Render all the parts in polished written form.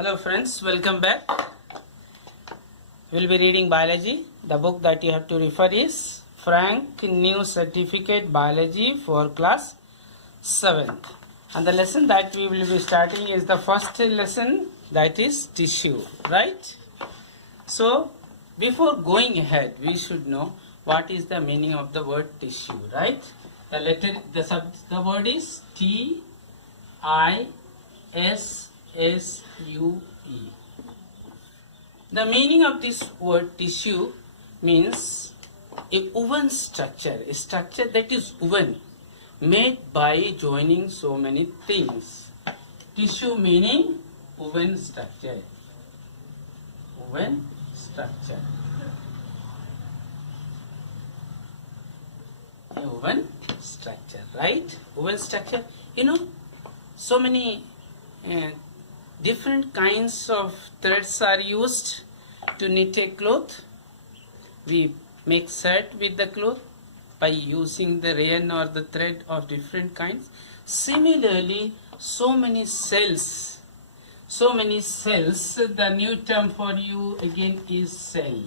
Hello friends, welcome back. We'll be reading biology. The book that you have to refer is Frank New Certificate Biology for class 7th. And the lesson that we will be starting is the first lesson, that is tissue, right? So before going ahead, we should know what is the meaning of the word tissue, right? The word is TISSUE. The meaning of this word tissue means a woven structure, a structure that is woven, made by joining so many things. Tissue meaning woven structure. Woven structure. A woven structure, right? Woven structure. So many different kinds of threads are used to knit a cloth. We make shirt with the cloth by using the rayon or the thread of different kinds. Similarly, so many cells, the new term for you again is cell.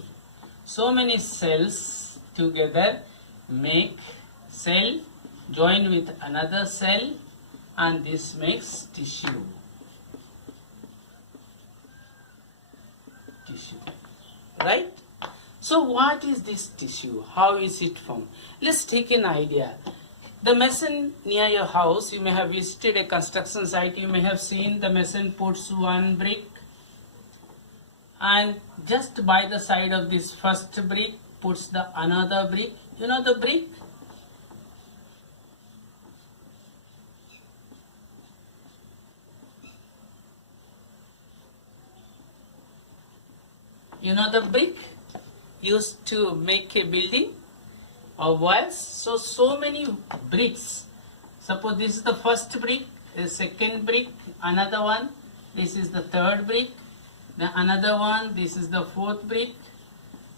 So many cells together make cell, join with another cell, and this makes tissue. Right? So what is this tissue? How is it formed? Let's take an idea. The mason near your house, you may have visited a construction site, you may have seen the mason puts one brick, and just by the side of this first brick puts the another brick. You know the brick? You know the brick used to make a building or walls. So many bricks. Suppose this is the first brick, the second brick, another one. This is the third brick. Then another one. This is the fourth brick.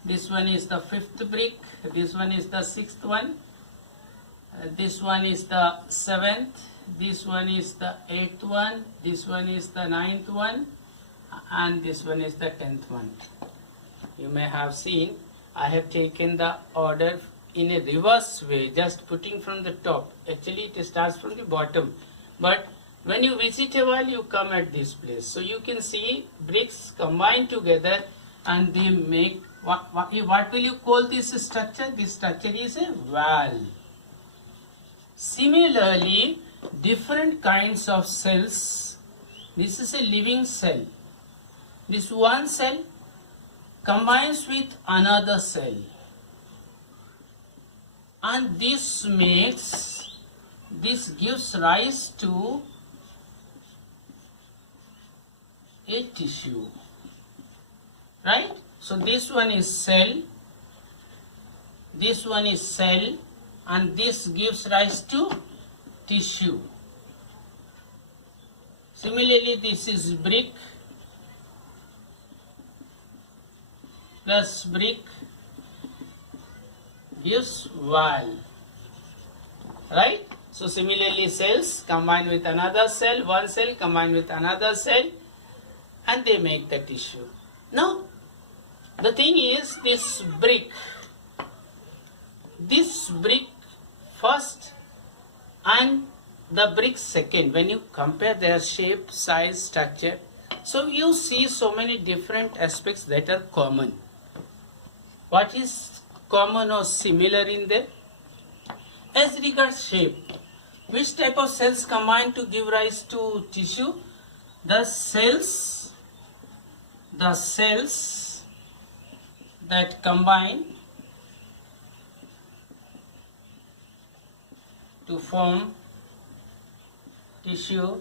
This one is the fifth brick. This one is the sixth one. This one is the seventh. This one is the eighth one. This one is the ninth one. And this one is the 10th one. You may have seen I have taken the order in a reverse way, just putting from the top. Actually it starts from the bottom, but when you visit a wall you come at this place. So you can see bricks combined together and they make, what will you call this structure? This structure is a wall. Similarly, different kinds of cells. This is a living cell. This one cell combines with another cell, and this gives rise to a tissue, right? So this one is cell, this one is cell, and this gives rise to tissue. Similarly, this is brick plus brick gives wall, right? So similarly, cells combine with another cell, one cell combine with another cell, and they make the tissue. Now the thing is, this brick first and the brick second, when you compare their shape, size, structure, so you see so many different aspects that are common. What is common or similar in them? As regards shape, which type of cells combine to give rise to tissue? The cells that combine to form tissue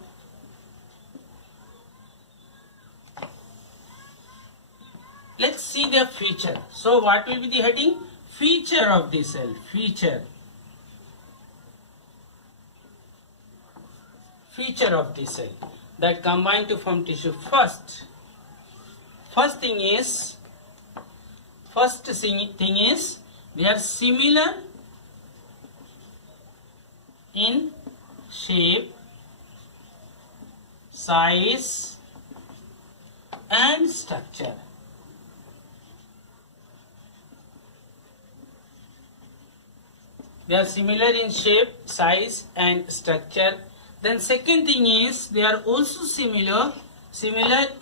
let's see their feature. So what will be the heading? Feature of the cell. Feature of the cell that combine to form tissue. First thing is they are similar in shape, size, and structure. They are similar in shape, size and structure. Then second thing is they are also similar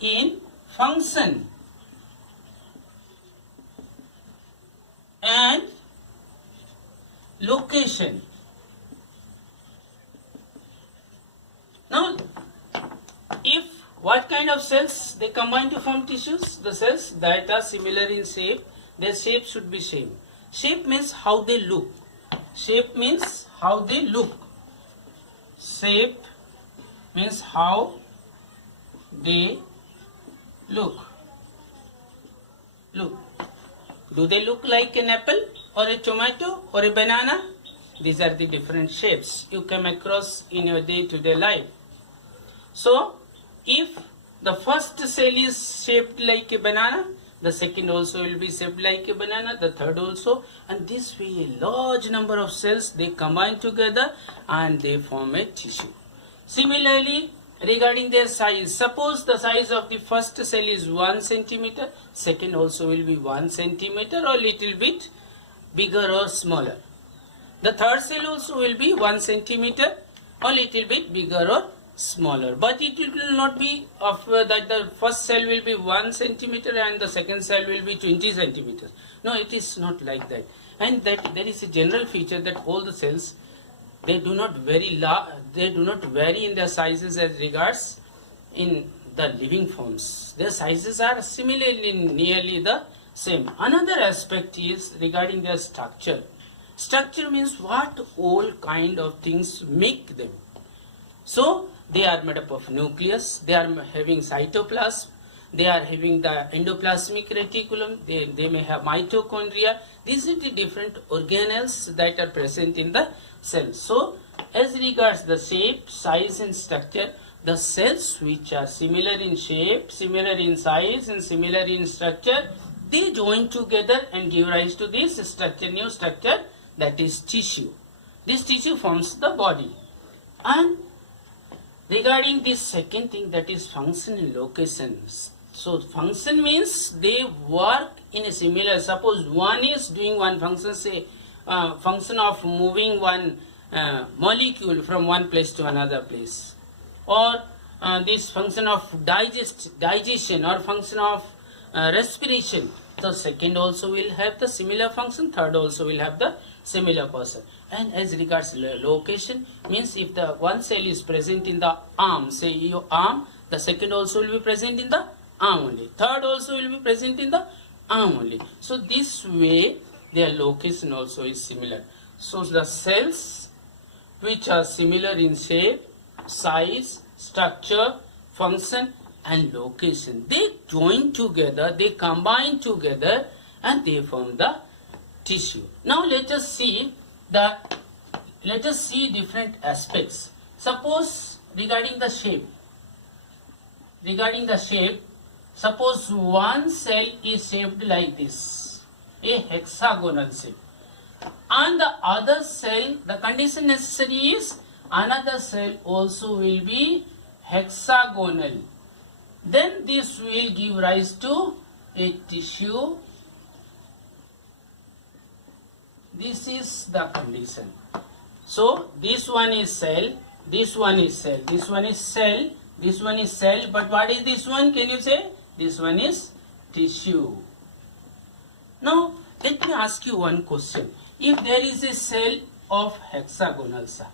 in function and location. Now, if what kind of cells they combine to form tissues? The cells that are similar in shape, their shape should be same. Shape means how they look. Shape means how they look. Shape means how they look. Look. Do they look like an apple or a tomato or a banana? These are the different shapes you come across in your day-to-day life. So, if the first cell is shaped like a banana, the second also will be shaped like a banana, the third also, and this way a large number of cells they combine together and they form a tissue. Similarly, regarding their size, suppose the size of the first cell is 1 centimeter, second also will be 1 centimeter or little bit bigger or smaller. The third cell also will be 1 centimeter or little bit bigger or smaller, but it will not be of that the first cell will be 1 centimeter and the second cell will be 20 centimeters. No, it is not like that. And that there is a general feature that all the cells they do not vary in their sizes as regards in the living forms. Their sizes are similarly nearly the same. Another aspect is regarding their structure. Structure means what all kind of things make them. So they are made up of nucleus, they are having cytoplasm, they are having the endoplasmic reticulum, they may have mitochondria. These are the different organelles that are present in the cell. So as regards the shape, size and structure, the cells which are similar in shape, similar in size and similar in structure, they join together and give rise to this structure, new structure, that is tissue. This tissue forms the body. And regarding this second thing, that is function and locations. So function means they work in a similar, suppose one is doing one function, say function of moving one molecule from one place to another place, or this function of digestion or function of respiration. So second also will have the similar function, third also will have the similar person. And as regards location, means if the one cell is present in the arm, say your arm, the second also will be present in the arm only, third also will be present in the arm only. So this way their location also is similar. So the cells which are similar in shape, size, structure, function and location, they join together, they combine together and they form the tissue. Now let us see different aspects. Suppose regarding the shape, suppose one cell is shaped like this, a hexagonal shape, and the other cell, the condition necessary is another cell also will be hexagonal. Then this will give rise to a tissue. This is the condition. So this one is cell, this one is cell, this one is cell, this one is cell, but what is this one? Can you say? This one is tissue. Now let me ask you one question. If there is a cell of hexagonal shape,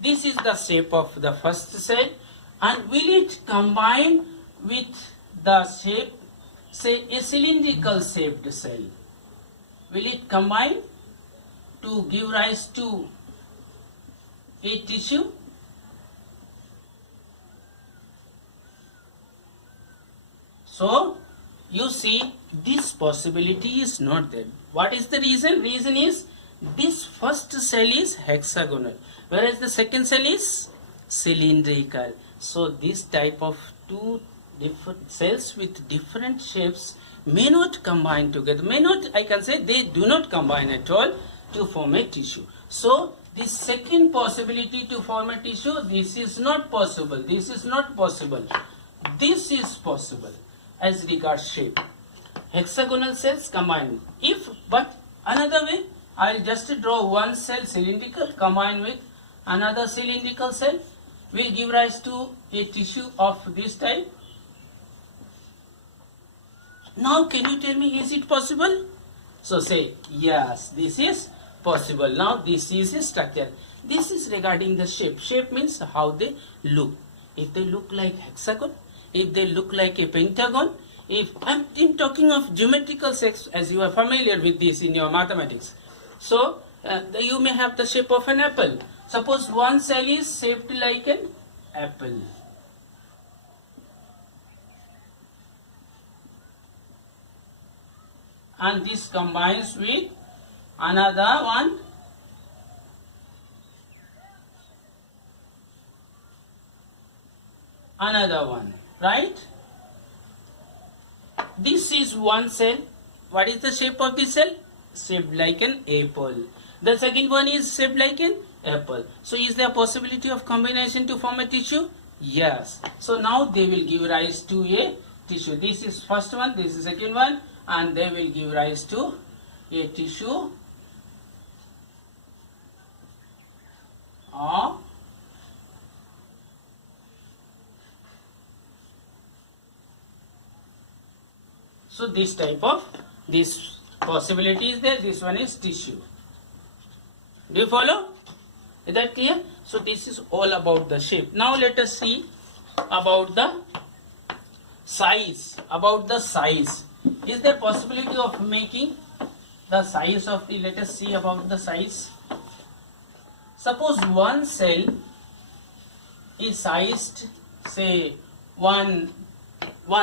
this is the shape of the first cell, and will it combine with the shape, say a cylindrical shaped cell? Will it combine to give rise to a tissue? So you see, this possibility is not there. What is the reason? Reason is this first cell is hexagonal, whereas the second cell is cylindrical. So this type of two different cells with different shapes may not combine together. May not, I can say they do not combine at all to form a tissue. So this second possibility to form a tissue, this is not possible. This is not possible. this is possible as regards shape. Hexagonal cells combine. But another way, I'll just draw one cell cylindrical combine with another cylindrical cell will give rise to a tissue of this type. Now can you tell me, is it possible? So say, yes, this is possible. Now this is a structure. This is regarding the shape. Shape means how they look. If they look like hexagon, if they look like a pentagon, if I'm talking of geometrical shapes, as you are familiar with this in your mathematics. So you may have the shape of an apple. Suppose one cell is shaped like an apple. And this combines with another one. Another one, right? This is one cell. What is the shape of this cell? Shaped like an apple. The second one is shaped like an apple. So is there a possibility of combination to form a tissue? Yes. So now they will give rise to a tissue. This is first one, this is second one, and they will give rise to a tissue of so this type of, this possibility is there, this one is tissue. Do you follow? Is that clear? So this is all about the shape. Now let us see about the size. About the size. Is there possibility of making the size of the, let us see about the size. Suppose one cell is sized, say, 1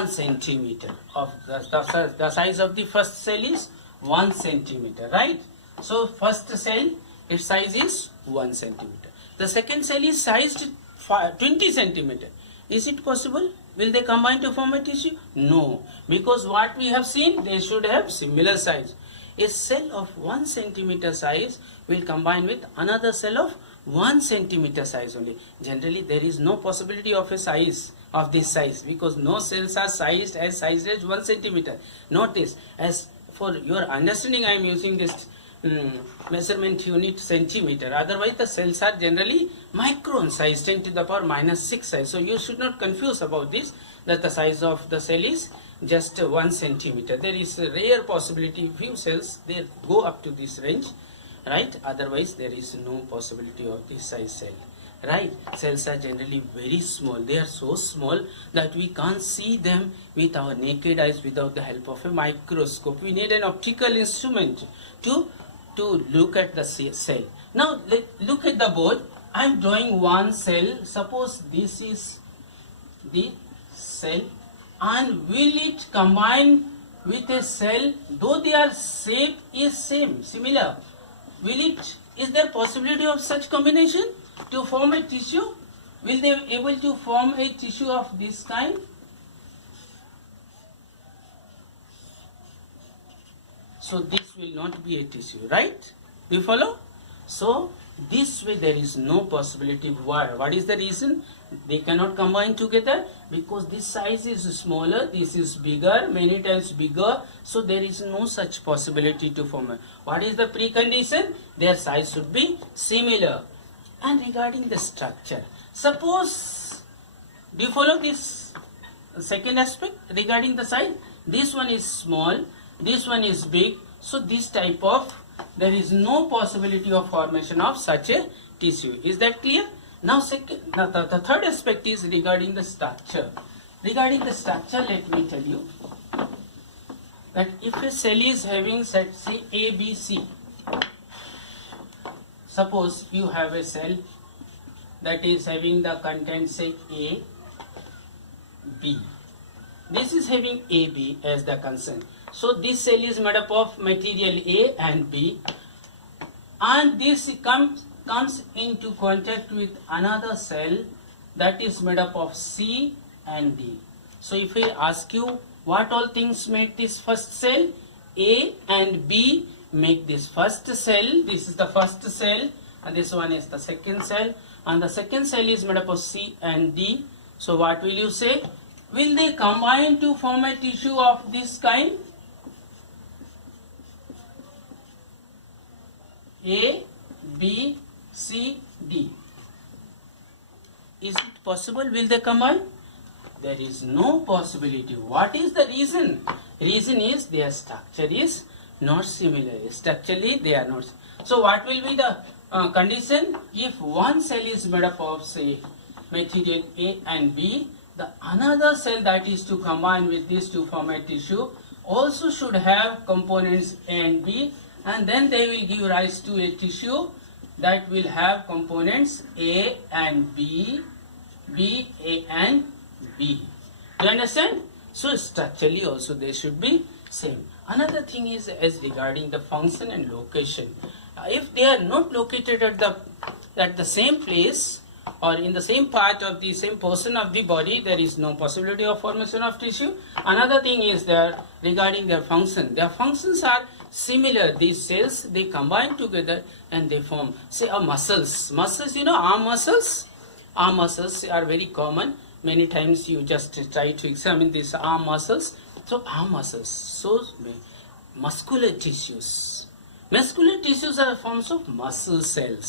centimeter of the size of the first cell is 1 centimeter, right? So first cell, its size is 1 centimeter. The second cell is sized 20 centimeter. Is it possible? Will they combine to form a tissue? No, because what we have seen, they should have similar size. A cell of 1 centimeter size will combine with another cell of 1 centimeter size only. Generally, there is no possibility of a size of this size because no cells are sized as 1 centimeter. Notice, as for your understanding, I am using this measurement unit centimeter. Otherwise, the cells are generally micron size, 10 to the power minus 6 size. So you should not confuse about this, that the size of the cell is just 1 centimeter. There is a rare possibility, few cells, they go up to this range, right? Otherwise, there is no possibility of this size cell. Right, cells are generally very small. They are so small that we can't see them with our naked eyes without the help of a microscope. We need an optical instrument to look at the cell. Now look at the board. I am drawing one cell. Suppose this is the cell, and will it combine with a cell though their shape is similar? Is there possibility of such combination to form a tissue? Will they be able to form a tissue of this kind? So this will not be a tissue, right? Do you follow? So this way there is no possibility. Why? What is the reason? They cannot combine together because this size is smaller, this is bigger, many times bigger. So there is no such possibility to form a. What is the precondition? Their size should be similar. And regarding the structure, suppose, do you follow this second aspect regarding the size? This one is small, this one is big. So this type of, there is no possibility of formation of such a tissue. Is that clear? Now the third aspect is regarding the structure. Regarding the structure, let me tell you that if a cell is having, say, A, B, C. Suppose you have a cell that is having the content, say, A, B. This is having AB as the constant. So this cell is made up of material A and B, and this comes into contact with another cell that is made up of C and D. So if I ask you what all things make this first cell, A and B make this first cell. This is the first cell and this one is the second cell, and the second cell is made up of C and D. So what will you say? will they combine to form a tissue of this kind? A, B, C, D. Is it possible? Will they combine? There is no possibility. What is the reason? Reason is their structure is not similar. Structurally they are not. So what will be the condition? If one cell is made up of, say, material A and B, the another cell that is to combine with this to form a tissue also should have components A and B, and then they will give rise to a tissue that will have components A and B, B, A and B. Do you understand? So structurally also they should be same. Another thing is as regarding the function and location. If they are not located at the same place or in the same part of the same portion of the body, there is no possibility of formation of tissue. Another thing is there regarding their function. Their functions are similar. These cells, they combine together and they form, say, muscles. Muscles, you know, arm muscles. Arm muscles are very common. Many times you just try to examine these arm muscles. So arm muscles, so muscular tissues. Muscular tissues are forms of muscle cells.